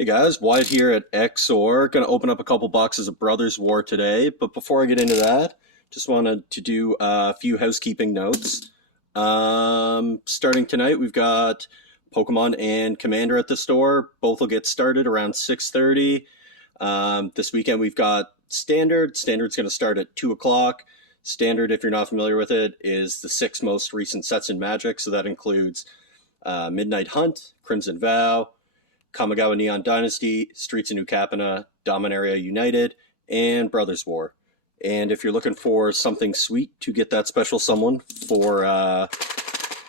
Hey guys, Wyatt here at Exor. Going to open up a couple boxes of Brothers War today, but before I get into that, just wanted to do a few housekeeping notes. Starting tonight, we've got Pokemon and Commander at the store. Both will get started around 6:30. This weekend, we've got Standard. Standard's going to start at 2 o'clock. Standard, if you're not familiar with it, is the 6 most recent sets in Magic, so that includes Midnight Hunt, Crimson Vow, Kamigawa Neon Dynasty, Streets of New Capenna, Dominaria United, and Brothers War. And if you're looking for something sweet to get that special someone for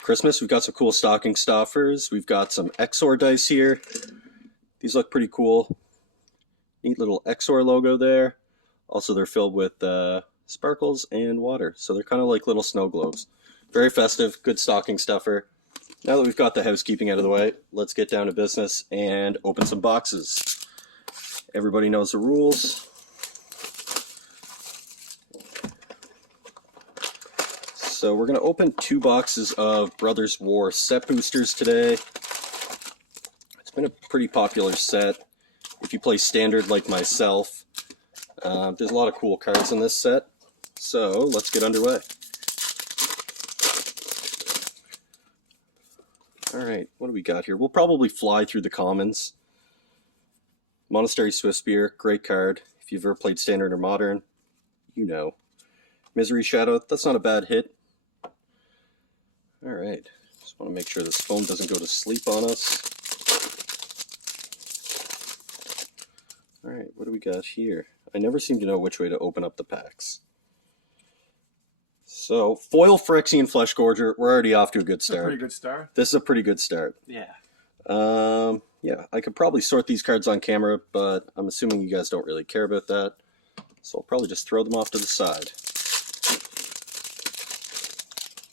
Christmas, we've got some cool stocking stuffers. We've got some Exor dice here. These look pretty cool. Neat little Exor logo there. Also, they're filled with sparkles and water, so they're kind of like little snow globes. Very festive, good stocking stuffer. Now that we've got the housekeeping out of the way, let's get down to business and open some boxes. Everybody knows the rules. So we're going to open 2 boxes of Brothers War set boosters today. It's been a pretty popular set. If you play Standard like myself, there's a lot of cool cards in this set. So let's get underway. Alright, what do we got here? We'll probably fly through the commons. Monastery Swiftspear, great card. If you've ever played Standard or Modern, you know. Misery Shadow, that's not a bad hit. Alright, just want to make sure this phone doesn't go to sleep on us. Alright, what do we got here? I never seem to know which way to open up the packs. So, Foil Phyrexian Flesh Gorger, we're already off to a good start. Pretty good start. This is a pretty good start. Yeah. Yeah, I could probably sort these cards on camera, but I'm assuming you guys don't really care about that. So I'll probably just throw them off to the side.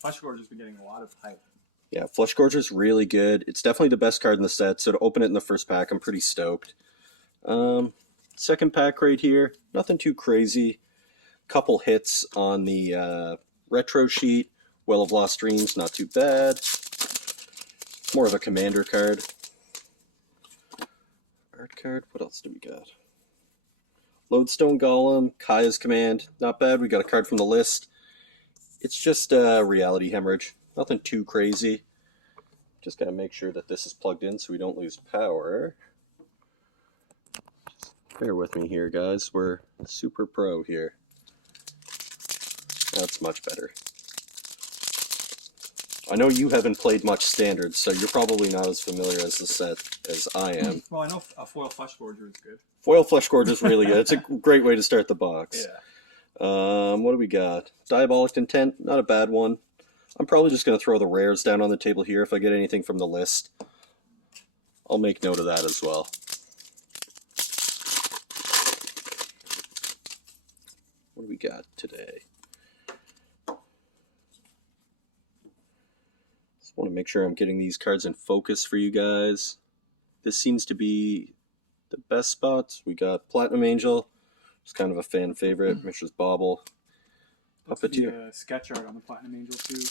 Flesh Gorger's been getting a lot of hype. Yeah, Flesh Gorger's really good. It's definitely the best card in the set, so to open it in the first pack, I'm pretty stoked. Second pack right here, nothing too crazy. Couple hits on the retro sheet. Well of Lost Dreams, not too bad. More of a commander card. Art card, what else do we got? Lodestone Golem, Kaya's Command, not bad. We got a card from the list. It's just Reality Hemorrhage, nothing too crazy. Just gotta make sure that this is plugged in so we don't lose power. Just bear with me here, guys. We're super pro here. That's much better. I know you haven't played much Standard, so you're probably not as familiar as the set as I am. Well, I know a Foil Flesh Gorger is good. Foil Flesh Gorger is really good. It's a great way to start the box. Yeah. What do we got? Diabolic Intent, not a bad one. I'm probably just going to throw the rares down on the table here. If I get anything from the list, I'll make note of that as well. What do we got today? Want to make sure I'm getting these cards in focus for you guys. This seems to be the best spots. We got Platinum Angel, it's kind of a fan favorite. Mishra's Bauble. Puppeteer. Sketch art on the Platinum Angel too.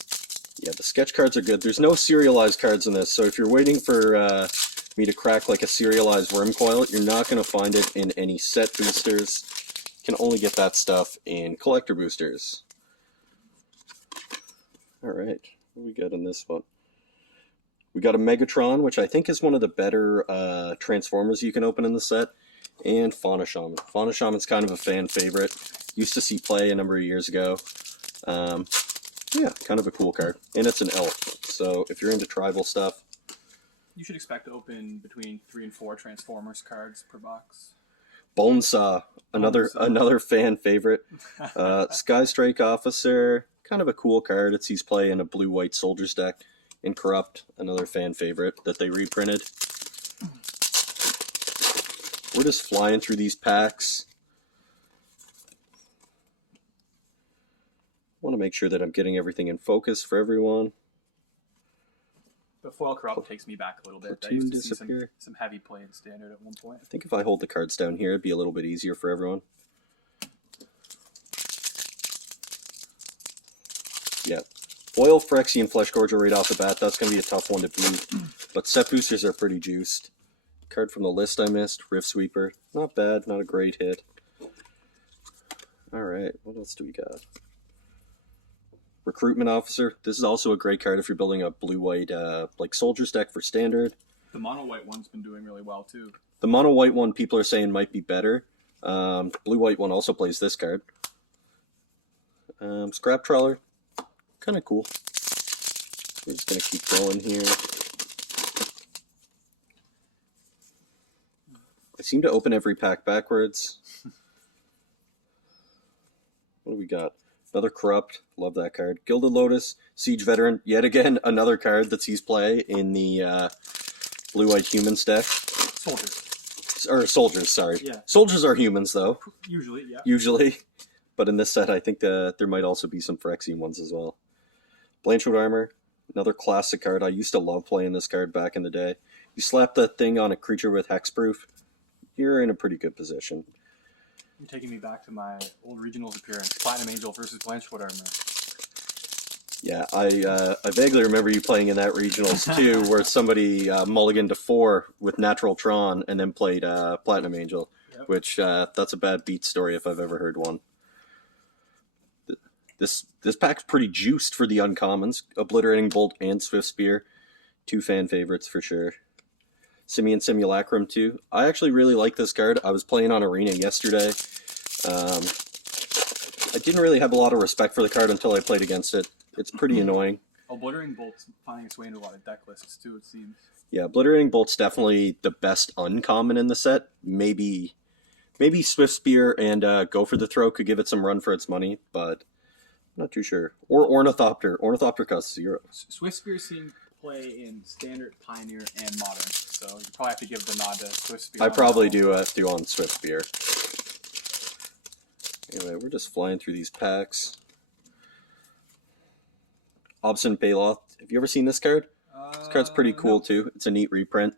Yeah, the sketch cards are good. There's no serialized cards in this, so if you're waiting for me to crack like a serialized Worm Coil, you're not going to find it in any set boosters. You can only get that stuff in collector boosters. Alright, what do we got in this one? We got a Megatron, which I think is one of the better Transformers you can open in the set, and Fauna Shaman. Fauna Shaman's kind of a fan favorite. Used to see play a number of years ago. Yeah, kind of a cool card. And it's an elf, so if you're into tribal stuff... You should expect to open between 3 and 4 Transformers cards per box. Bonesaw, another fan favorite. Sky Strike Officer, kind of a cool card. It sees play in a blue-white soldiers deck. Incorrupt, another fan favorite that they reprinted. We're just flying through these packs. Want to make sure that I'm getting everything in focus for everyone. The Foil Corrupt takes me back a little bit. I used to see some heavy play in Standard at one point. I think if I hold the cards down here, it'd be a little bit easier for everyone. Yeah. Foil Phyrexian Flesh Gorger right off the bat, that's going to be a tough one to beat. But set boosters are pretty juiced. Card from the list I missed, Rift Sweeper. Not bad, not a great hit. Alright, what else do we got? Recruitment Officer. This is also a great card if you're building a blue-white like Soldiers deck for Standard. The mono-white one's been doing really well, too. The mono-white one, people are saying might be better. Blue-white one also plays this card. Scrap Trawler. Kind of cool. We're just going to keep going here. I seem to open every pack backwards. What do we got? Another Corrupt. Love that card. Gilded Lotus. Siege Veteran. Yet again, another card that sees play in the Blue-White Humans deck. Soldiers, sorry. Yeah. Soldiers are humans, though. Usually, yeah. Usually. But in this set, I think there might also be some Phyrexian ones as well. Blanchwood Armor. Another classic card. I used to love playing this card back in the day. You slap that thing on a creature with Hexproof, you're in a pretty good position. You're taking me back to my old regionals appearance. Platinum Angel versus Blanchwood Armor. Yeah, I vaguely remember you playing in that regionals too, where somebody mulliganed to 4 with Natural Tron and then played Platinum Angel, yep. Which that's a bad beat story if I've ever heard one. This pack's pretty juiced for the uncommons. Obliterating Bolt and Swift Spear, 2 fan favorites for sure. Simian Simulacrum too. I actually really like this card. I was playing on Arena yesterday. I didn't really have a lot of respect for the card until I played against it. It's pretty annoying. Obliterating Bolt's finding its way into a lot of deck lists too, it seems. Yeah, Obliterating Bolt's definitely the best uncommon in the set. Maybe Swift Spear and Go for the Throw could give it some run for its money, but I'm not too sure. Or Ornithopter. Ornithopter costs 0. Swift Spear seems play in Standard, Pioneer, and Modern, so you probably have to give the nod to Swift Spear. I probably do on Swift Spear. Anyway, we're just flying through these packs. Obstinate Baloth. Have you ever seen this card? This card's pretty cool, too. It's a neat reprint.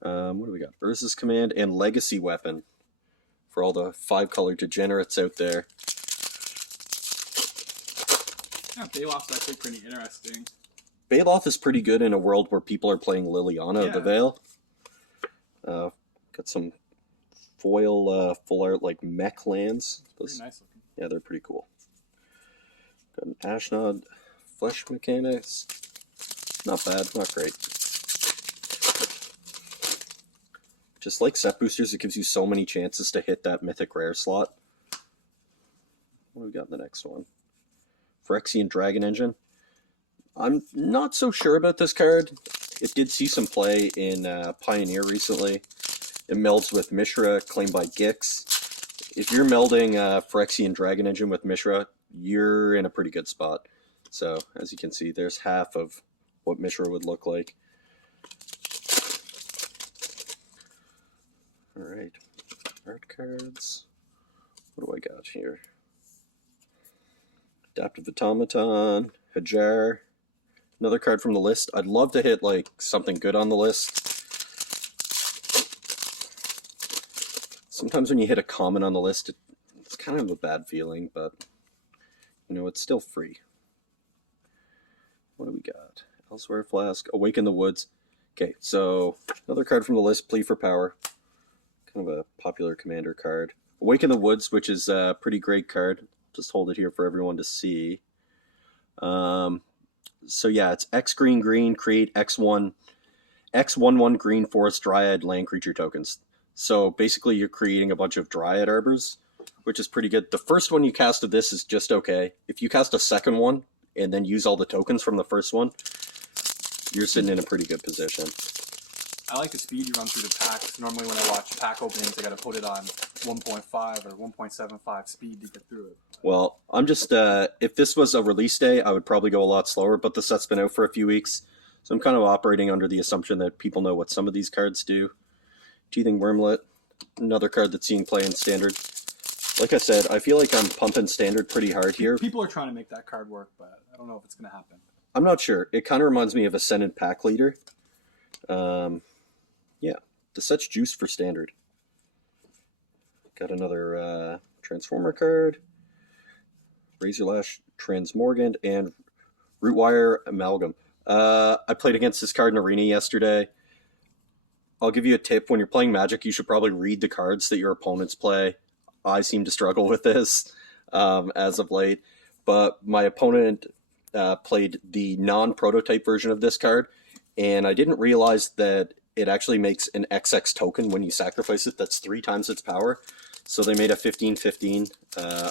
What do we got? Urza's Command and Legacy Weapon for all the 5-color degenerates out there. Yeah, Baloth's actually pretty interesting. Baloth is pretty good in a world where people are playing Liliana of the Veil. Got some foil full art like mech lands. Pretty nice looking. Yeah, they're pretty cool. Got an Ashnod Flesh Mechanics. Not bad, not great. Just like set boosters, it gives you so many chances to hit that mythic rare slot. What do we got in the next one? Phyrexian Dragon Engine. I'm not so sure about this card. It did see some play in Pioneer recently. It melds with Mishra, claimed by Gix. If you're melding Phyrexian Dragon Engine with Mishra, you're in a pretty good spot. So, as you can see, there's half of what Mishra would look like. Alright, art cards. What do I got here? Adaptive Automaton, Hajar. Another card from the list. I'd love to hit like something good on the list. Sometimes when you hit a common on the list, it's kind of a bad feeling, but you know, it's still free. What do we got? Elsewhere Flask, Awaken the Woods. Okay, so another card from the list, Plea for Power. Kind of a popular commander card. Awaken the Woods, which is a pretty great card. Just hold it here for everyone to see. So yeah, it's X green green, create X1 green forest dryad land creature tokens. So basically you're creating a bunch of dryad arbors, which is pretty good. The first one you cast of this is just okay. If you cast a second one and then use all the tokens from the first one, you're sitting in a pretty good position. I like the speed you run through the packs. Normally when I watch pack openings, I gotta put it on 1.5 or 1.75 speed to get through it. Well, I'm just, if this was a release day, I would probably go a lot slower, but the set's been out for a few weeks, so I'm kind of operating under the assumption that people know what some of these cards do. Teething Wormlet, another card that's seeing play in Standard. Like I said, I feel like I'm pumping Standard pretty hard here. People are trying to make that card work, but I don't know if it's going to happen. I'm not sure. It kind of reminds me of Ascendant Pack Leader. Yeah, the set's juice for Standard. Got another Transformer card. Razorlash Transmorgant and Rootwire Amalgam. I played against this card in Arena yesterday. I'll give you a tip. When you're playing Magic, you should probably read the cards that your opponents play. I seem to struggle with this as of late, but my opponent played the non-prototype version of this card, and I didn't realize that it actually makes an XX token when you sacrifice it. That's 3 times its power. So they made a 15-15.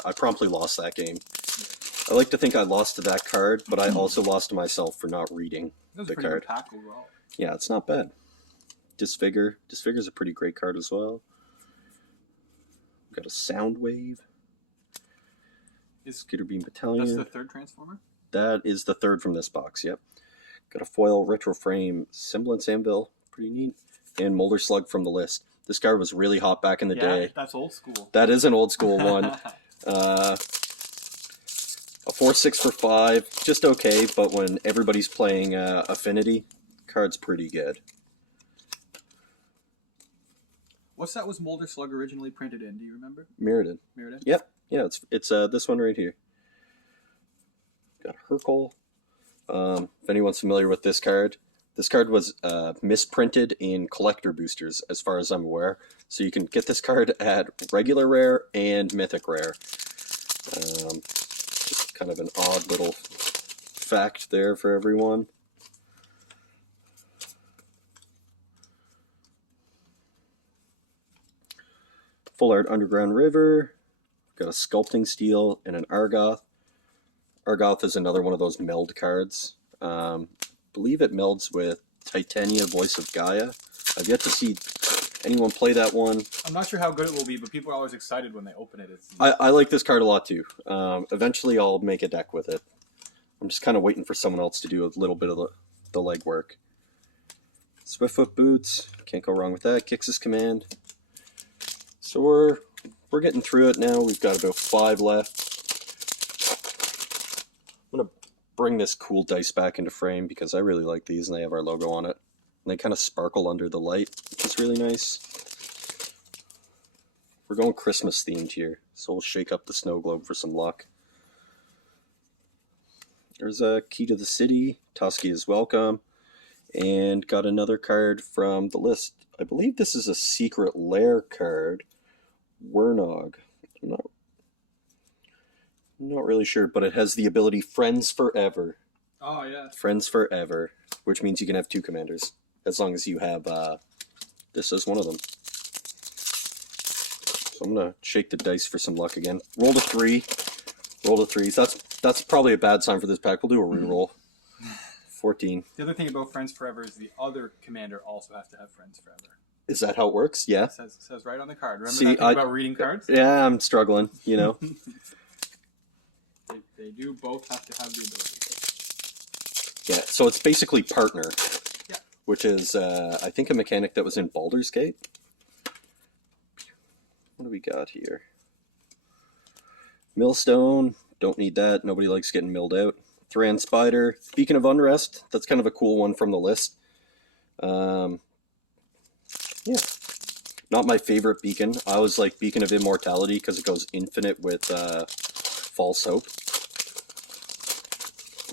I promptly lost that game. I like to think I lost to that card, but I also lost to myself for not reading That was the a pretty card. good pack overall. Yeah, it's not bad. Disfigure. Disfigure's a pretty great card as well. We've got a Sound Wave. Skitter Beam Battalion. That's the third Transformer? That is the third from this box, yep. Got a foil Retro Frame Semblance Anvil. Pretty neat. And Molder Slug from the list. This card was really hot back in the day. That's old school. That is an old school one. A 4/6 for 5, just okay, but when everybody's playing Affinity, card's pretty good. What's that was Molder Slug originally printed in? Do you remember? Mirrodin. Mirrodin? Yep. Yeah, it's this one right here. Got Hercule. If anyone's familiar with this card was misprinted in collector boosters, as far as I'm aware. So you can get this card at regular rare and mythic rare. Just kind of an odd little fact there for everyone. Full Art Underground River. Got a Sculpting Steel and an Argoth. Argoth is another one of those meld cards. Believe it melds with Titania Voice of Gaia. I've yet to see anyone play that one. I'm not sure how good it will be, but people are always excited when they open it. I like this card a lot too. Eventually I'll make a deck with it. I'm just kind of waiting for someone else to do a little bit of the legwork. Swiftfoot Boots. Can't go wrong with that. Kix's Command. So we're getting through it now. We've got about 5 left. I'm going to bring this cool dice back into frame because I really like these and they have our logo on it. And they kind of sparkle under the light, which is really nice. We're going Christmas themed here, so we'll shake up the snow globe for some luck. There's a Key to the City. Toski is welcome. And got another card from the list. I believe this is a Secret Lair card. Wernog. I'm not really sure, but it has the ability Friends Forever. Oh, yeah. Friends Forever, which means you can have 2 commanders, as long as you have this as one of them. So I'm going to shake the dice for some luck again. Roll to 3. Roll to 3s. That's probably a bad sign for this pack. We'll do a reroll. 14. The other thing about Friends Forever is the other commander also has to have Friends Forever. Is that how it works? Yeah. It says right on the card. Remember that thing about reading cards? Yeah, I'm struggling, you know. They do both have to have the ability. Yeah, so it's basically partner, Yeah. which is, I think, a mechanic that was in Baldur's Gate. What do we got here? Millstone, don't need that. Nobody likes getting milled out. Thran Spider, Beacon of Unrest, that's kind of a cool one from the list. Yeah, not my favorite beacon. I always like Beacon of Immortality because it goes infinite with False Hope.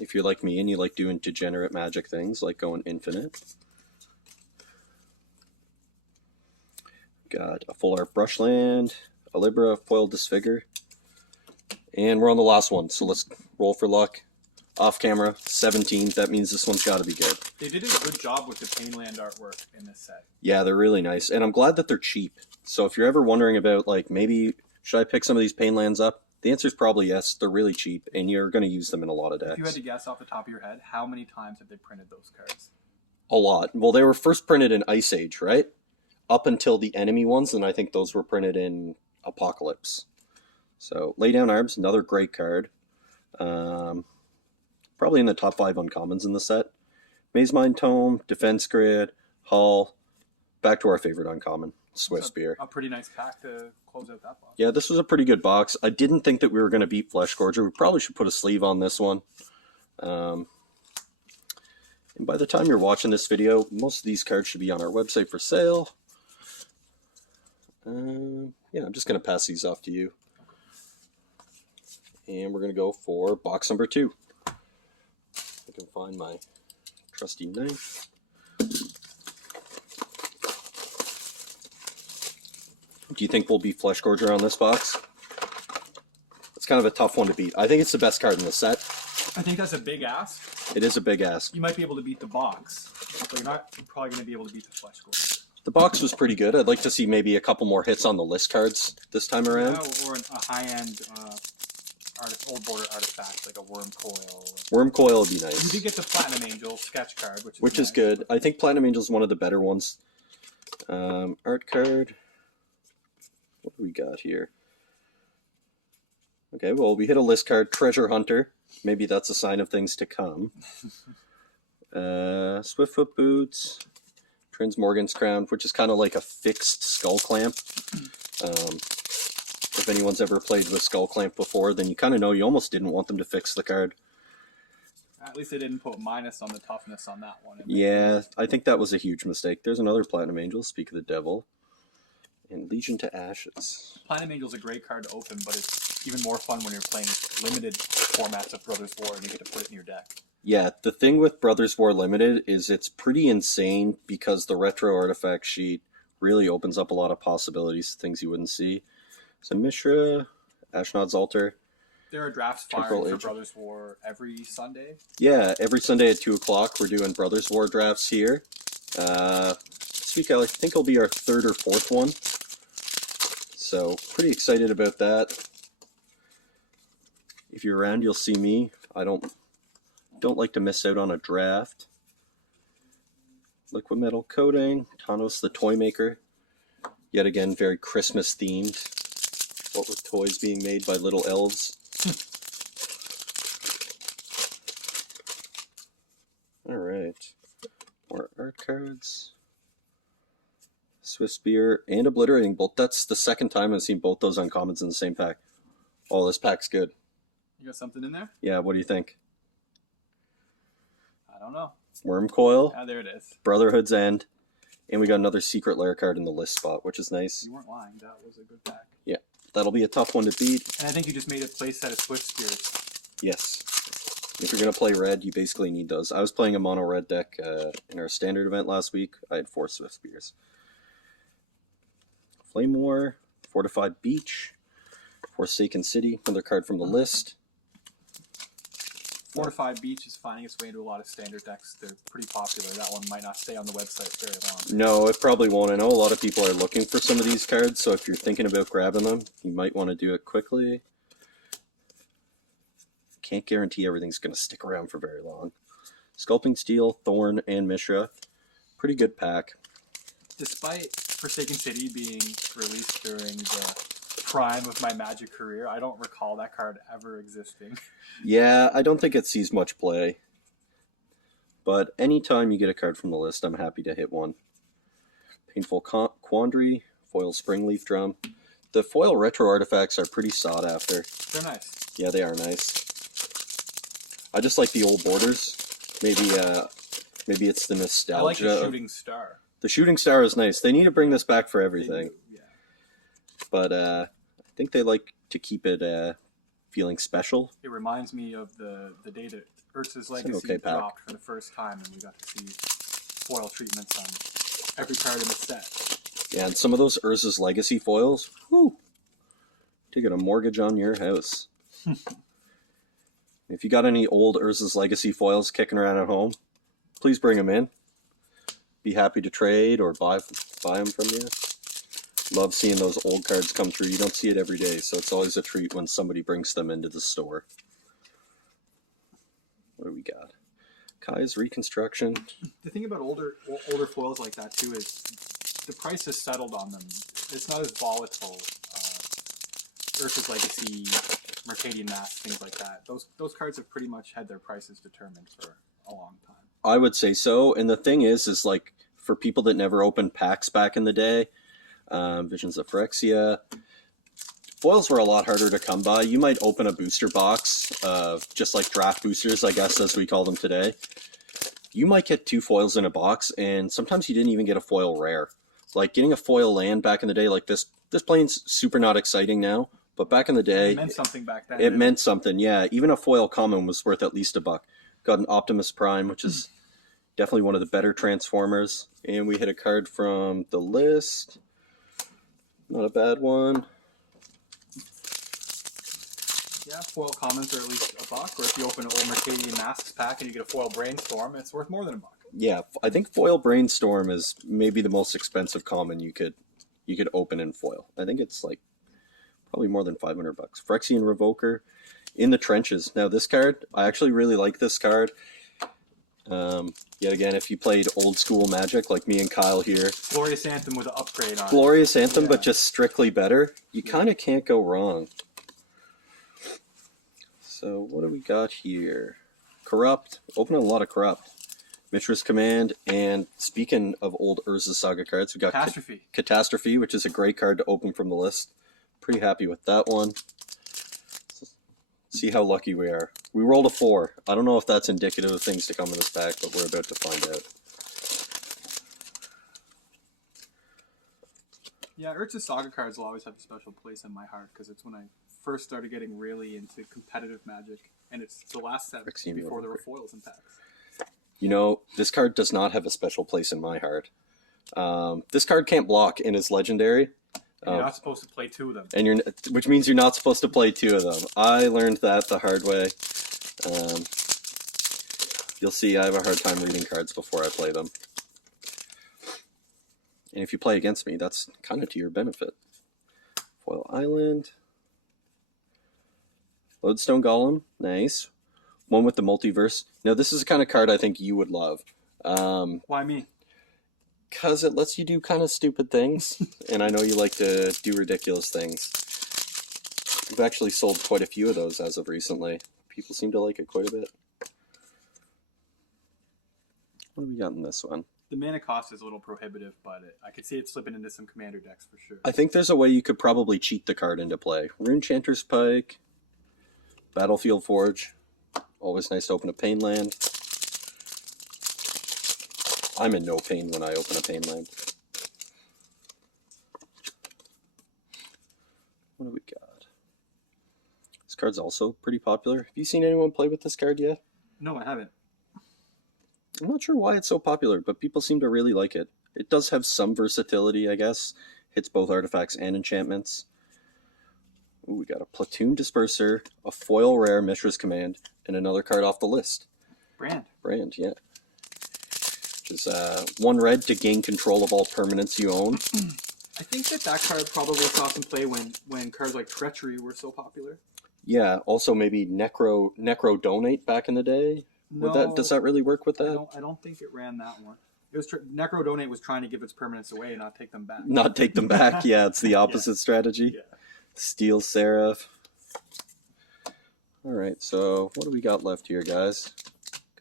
If you're like me and you like doing degenerate magic things, like going infinite. Got a Full Art Brushland, a Libra, Foil Disfigure. And we're on the last one, so let's roll for luck. Off camera, 17. That means this one's got to be good. They did a good job with the Painland artwork in this set. Yeah, they're really nice. And I'm glad that they're cheap. So if you're ever wondering about, like, maybe should I pick some of these Painlands up? The answer is probably yes. They're really cheap, and you're going to use them in a lot of decks. If you had to guess off the top of your head, how many times have they printed those cards? A lot. Well, they were first printed in Ice Age, right? Up until the enemy ones, and I think those were printed in Apocalypse. So, Lay Down Arms, another great card. Probably in the top 5 uncommons in the set. Maze Mind Tome, Defense Grid, Hull. Back to our favorite uncommon, Swift Spear. A pretty nice pack to close out that box. Yeah, this was a pretty good box. I didn't think that we were going to beat Flesh Gorger. We probably should put a sleeve on this one. And by the time you're watching this video, most of these cards should be on our website for sale. Yeah, I'm just going to pass these off to you. And we're going to go for box number 2. I can find my trusty knife. Do you think we'll beat Flesh Gorger on this box? It's kind of a tough one to beat. I think it's the best card in the set. I think that's a big ask. It is a big ask. You might be able to beat the box, but you're not probably going to be able to beat the Flesh Gorger. The box was pretty good. I'd like to see maybe a couple more hits on the list cards this time around. Yeah, or a high-end old border artifact like a Worm Coil. Worm Coil would be nice. You did get the Platinum Angel sketch card, which is nice. Good. I think Platinum Angel is one of the better ones. Art card. What do we got here? Okay, well, we hit a list card. Treasure Hunter. Maybe that's a sign of things to come. Swiftfoot Boots. Transmorgan's Crown, which is kind of like a fixed Skull Clamp. If anyone's ever played with Skull Clamp before, then you kind of know you almost didn't want them to fix the card. At least they didn't put minus on the toughness on that one. Yeah, I think that was a huge mistake. There's another Platinum Angel, Speak of the Devil. And Legion to Ashes. Platinum Angel's a great card to open, but it's even more fun when you're playing limited formats of Brothers War and you get to put it in your deck. Yeah, the thing with Brothers War Limited is it's pretty insane because the retro artifact sheet really opens up a lot of possibilities, things you wouldn't see. So Mishra, Ashnod's Altar. There are drafts firing for Brothers War every Sunday? Yeah, every Sunday at 2 o'clock we're doing Brothers War drafts here. This week I think it'll be our 3rd or 4th one. So pretty excited about that. If you're around, you'll see me. I don't like to miss out on a draft. Liquid Metal Coating, Tanos the Toy Maker. Yet again, very Christmas themed. What with toys being made by little elves. Alright. More art cards. Swift Spear and Obliterating Bolt. That's the second time I've seen both those uncommons in the same pack. Oh, this pack's good. You got something in there? Yeah, what do you think? I don't know. Worm Coil. Ah, there it is. Brotherhood's End. And we got another Secret Lair card in the list spot, which is nice. You weren't lying. That was a good pack. Yeah, that'll be a tough one to beat. And I think you just made a play set of Swift Spears. Yes. If you're going to play red, you basically need those. I was playing a mono red deck in our standard event last week. I had 4 Swift Spears. Flame War, Fortified Beach, Forsaken City, another card from the list. Fortified Beach is finding its way into a lot of standard decks. They're pretty popular. That one might not stay on the website very long. No, it probably won't. I know a lot of people are looking for some of these cards, so if you're thinking about grabbing them, you might want to do it quickly. Can't guarantee everything's going to stick around for very long. Sculpting Steel, Thorn, and Mishra. Pretty good pack. Despite Forsaken City being released during the prime of my Magic career, I don't recall that card ever existing. Yeah, I don't think it sees much play. But anytime you get a card from the list, I'm happy to hit one. Painful Quandary, Foil Springleaf Drum. The foil retro artifacts are pretty sought after. They're nice. Yeah, they are nice. I just like the old borders. Maybe it's the nostalgia. I like the Shooting Star. The Shooting Star is nice. They need to bring this back for everything. Yeah. But I think they like to keep it feeling special. It reminds me of the day that Urza's Legacy dropped for the first time, and we got to see foil treatments on every card in the set. Yeah, and some of those Urza's Legacy foils, whew, taking a mortgage on your house. If you got any old Urza's Legacy foils kicking around at home, please bring them in. Be happy to trade or buy them from you. Love seeing those old cards come through. You don't see it every day, so it's always a treat when somebody brings them into the store. What do we got? Kai's Reconstruction. The thing about older foils like that too is the price is settled on them. It's not as volatile. Urza's Legacy, Mercadian Mask, things like that. Those cards have pretty much had their prices determined for a long time. I would say so. And the thing is like for people that never opened packs back in the day, Visions of Phyrexia, foils were a lot harder to come by. You might open a booster box, just like draft boosters, I guess, as we call them today. You might get 2 foils in a box, and sometimes you didn't even get a foil rare. Like getting a foil land back in the day, like this plane's super not exciting now, but back in the day, it meant something back then. It meant something, yeah. Even a foil common was worth at least $1. Got an Optimus Prime, which is definitely one of the better Transformers. And we hit a card from the list. Not a bad one. Yeah, foil commons are at least $1, or if you open an old Mercadian Masks pack and you get a foil Brainstorm, it's worth more than $1. Yeah, I think foil Brainstorm is maybe the most expensive common you could open in foil. I think it's like probably more than $500. Phyrexian Revoker in the trenches. Now this card, I actually really like this card. Yet again, if you played old school Magic like me and Kyle here, Glorious Anthem with an upgrade on it. Glorious Anthem, Yeah. but just strictly better. You kind of can't go wrong. So what do we got here? Corrupt. Opening a lot of Corrupt. Mishra's Command, and speaking of old Urza Saga cards, we got Catastrophe. Catastrophe, which is a great card to open from the list. Pretty happy with that one. See how lucky we are. We rolled a 4. I don't know if that's indicative of things to come in this pack, but we're about to find out. Yeah, Urza Saga cards will always have a special place in my heart because it's when I first started getting really into competitive Magic, and it's the last set before there were foils and packs. You know, this card does not have a special place in my heart. This card can't block and is legendary. And you're not supposed to play 2 of them. And which means you're not supposed to play 2 of them. I learned that the hard way. You'll see I have a hard time reading cards before I play them. And if you play against me, that's kind of to your benefit. Foil Island. Lodestone Golem, nice. One with the multiverse. Now this is the kind of card I think you would love. Why me? Because it lets you do kind of stupid things, and I know you like to do ridiculous things. We've actually sold quite a few of those as of recently. People seem to like it quite a bit. What have we got in this one? The mana cost is a little prohibitive, but I could see it slipping into some commander decks for sure. I think there's a way you could probably cheat the card into play. Runechanter's Pike, Battlefield Forge. Always nice to open a Pain Land. I'm in no pain when I open a Pain Land. What do we got? This card's also pretty popular. Have you seen anyone play with this card yet? No, I haven't. I'm not sure why it's so popular, but people seem to really like it. It does have some versatility, I guess. Hits both artifacts and enchantments. Ooh, we got a Platoon Disperser, a foil rare Mishra's Command, and another card off the list. Brand, yeah. Which is 1 red to gain control of all permanents you own. I think that card probably saw some play when cards like Treachery were so popular. Yeah, also maybe Necro Donate back in the day. No, does that really work with that? I don't think it ran that one. It was Necro Donate was trying to give its permanents away and not take them back. Not take them back. Yeah, it's the opposite strategy. Yeah. Steel Seraph. All right, so what do we got left here, guys?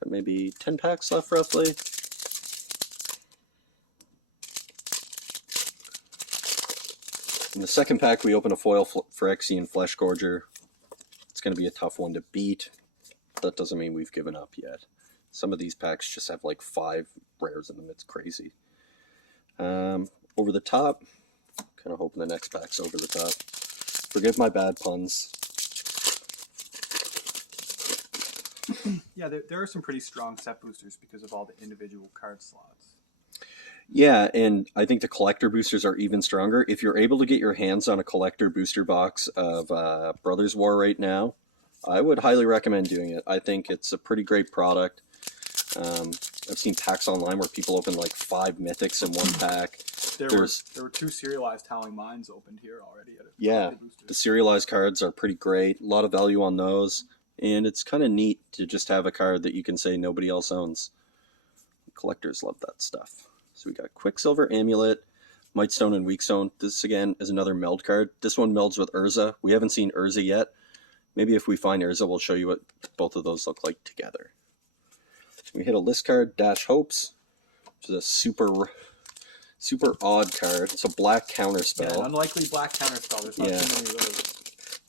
Got maybe 10 packs left, roughly. In the second pack, we open a foil Phyrexian Fleshgorger. It's going to be a tough one to beat. That doesn't mean we've given up yet. Some of these packs just have like 5 rares in them. It's crazy. Over the top. Kind of hoping the next pack's over the top. Forgive my bad puns. Yeah, there are some pretty strong set boosters because of all the individual card slots. Yeah, and I think the collector boosters are even stronger. If you're able to get your hands on a collector booster box of Brothers War right now, I would highly recommend doing it. I think it's a pretty great product. I've seen packs online where people open like 5 mythics in one pack. There were 2 serialized Howling Minds opened here already. Yeah, the serialized cards are pretty great. A lot of value on those. And it's kind of neat to just have a card that you can say nobody else owns. Collectors love that stuff. So we got Quicksilver Amulet, Mightstone, and Weakstone. This, again, is another meld card. This one melds with Urza. We haven't seen Urza yet. Maybe if we find Urza, we'll show you what both of those look like together. We hit a list card, Dash Hopes, which is a super odd card. It's a black counterspell. Yeah, an unlikely black counterspell. There's not too many of those.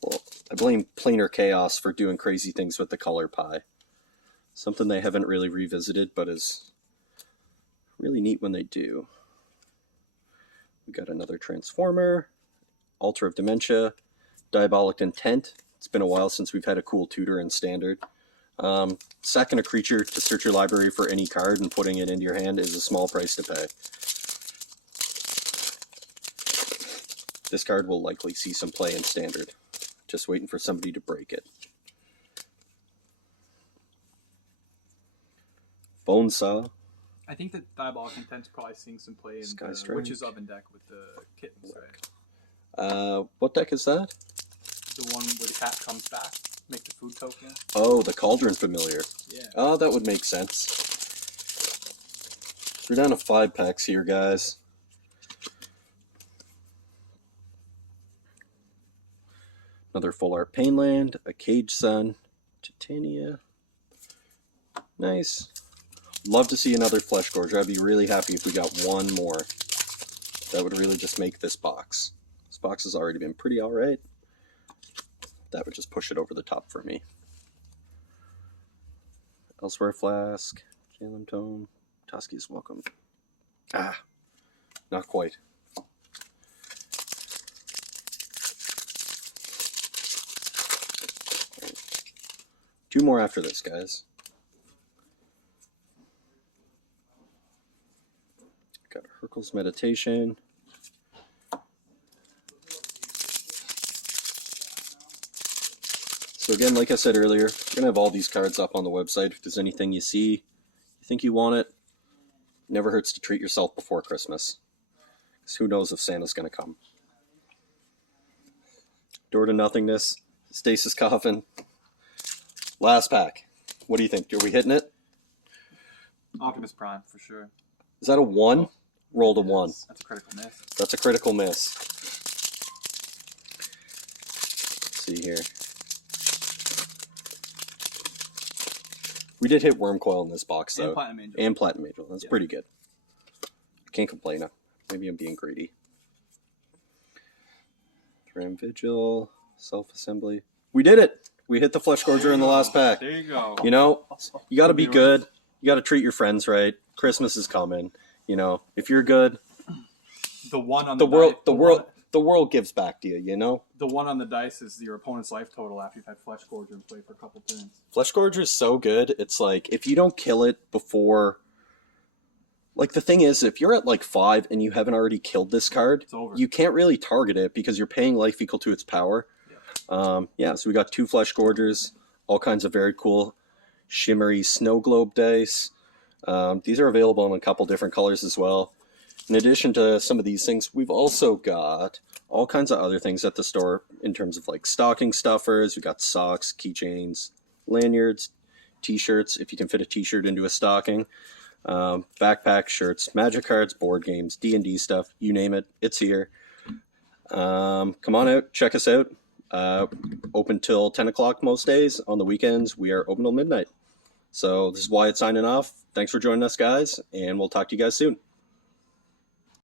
Well, I blame Planar Chaos for doing crazy things with the color pie. Something they haven't really revisited, but is really neat when they do. We got another Transformer, Altar of Dementia, Diabolic Intent. It's been a while since we've had a cool tutor in Standard. Sacking a creature to search your library for any card and putting it into your hand is a small price to pay. This card will likely see some play in Standard. Just waiting for somebody to break it. Bonesaw. I think that Diabolic Intent's probably seeing some play in Sky the Strike. Witch's Oven deck with the kittens, right? What deck is that? The one where the cat comes back, make the food token. Oh, the Cauldron Familiar. Yeah. Oh, that would make sense. We're down to 5 packs here, guys. Another Full Art Painland, a Cage Sun, Titania. Nice. Love to see another Flesh Gorger. I'd be really happy if we got one more. That would really just make this box. This box has already been pretty alright. That would just push it over the top for me. Elsewhere Flask, Jalem Tome, Toski's Welcome. Ah, not quite. Two more after this, guys. Got Hercule's Meditation. So again, like I said earlier, we're going to have all these cards up on the website. If there's anything you see, you think you want it, never hurts to treat yourself before Christmas. Because who knows if Santa's going to come. Door to Nothingness, Stasis Coffin. Last pack. What do you think? Are we hitting it? Optimus Prime, for sure. Is that a 1? Rolled a 1. That's a critical miss. That's a critical miss. Let's see here. We did hit Worm Coil in this box, though. And Platinum Angel. And Platinum Angel. That's pretty good. Can't complain. Maybe I'm being greedy. Thram Vigil. Self-Assembly. We did it! We hit the Flesh Gorger in the last pack. There you go. You know, you got to be good. You got to treat your friends right. Christmas is coming. You know, if you're good, The one on the the world gives back to you. You know, The one on the dice is your opponent's life total after you've had Flesh Gorger in play for a couple turns. Flesh Gorger is so good. It's like if you don't kill it before. Like the thing is, if you're at like 5 and you haven't already killed this card, It's over. you can't really target it because you're paying life equal to its power. Yeah, so we got 2 Flesh Gorgers, all kinds of very cool shimmery snow globe dice. These are available in a couple different colors as well. In addition to some of these things, we've also got all kinds of other things at the store in terms of like stocking stuffers. We got socks, keychains, lanyards, t-shirts, if you can fit a t-shirt into a stocking, backpack, shirts, magic cards, board games, D&D stuff, you name it, it's here. Come on out, check us out. Open till 10 o'clock most days. On the weekends, we are open till midnight. So this is Wyatt signing off. Thanks for joining us, guys, and we'll talk to you guys soon.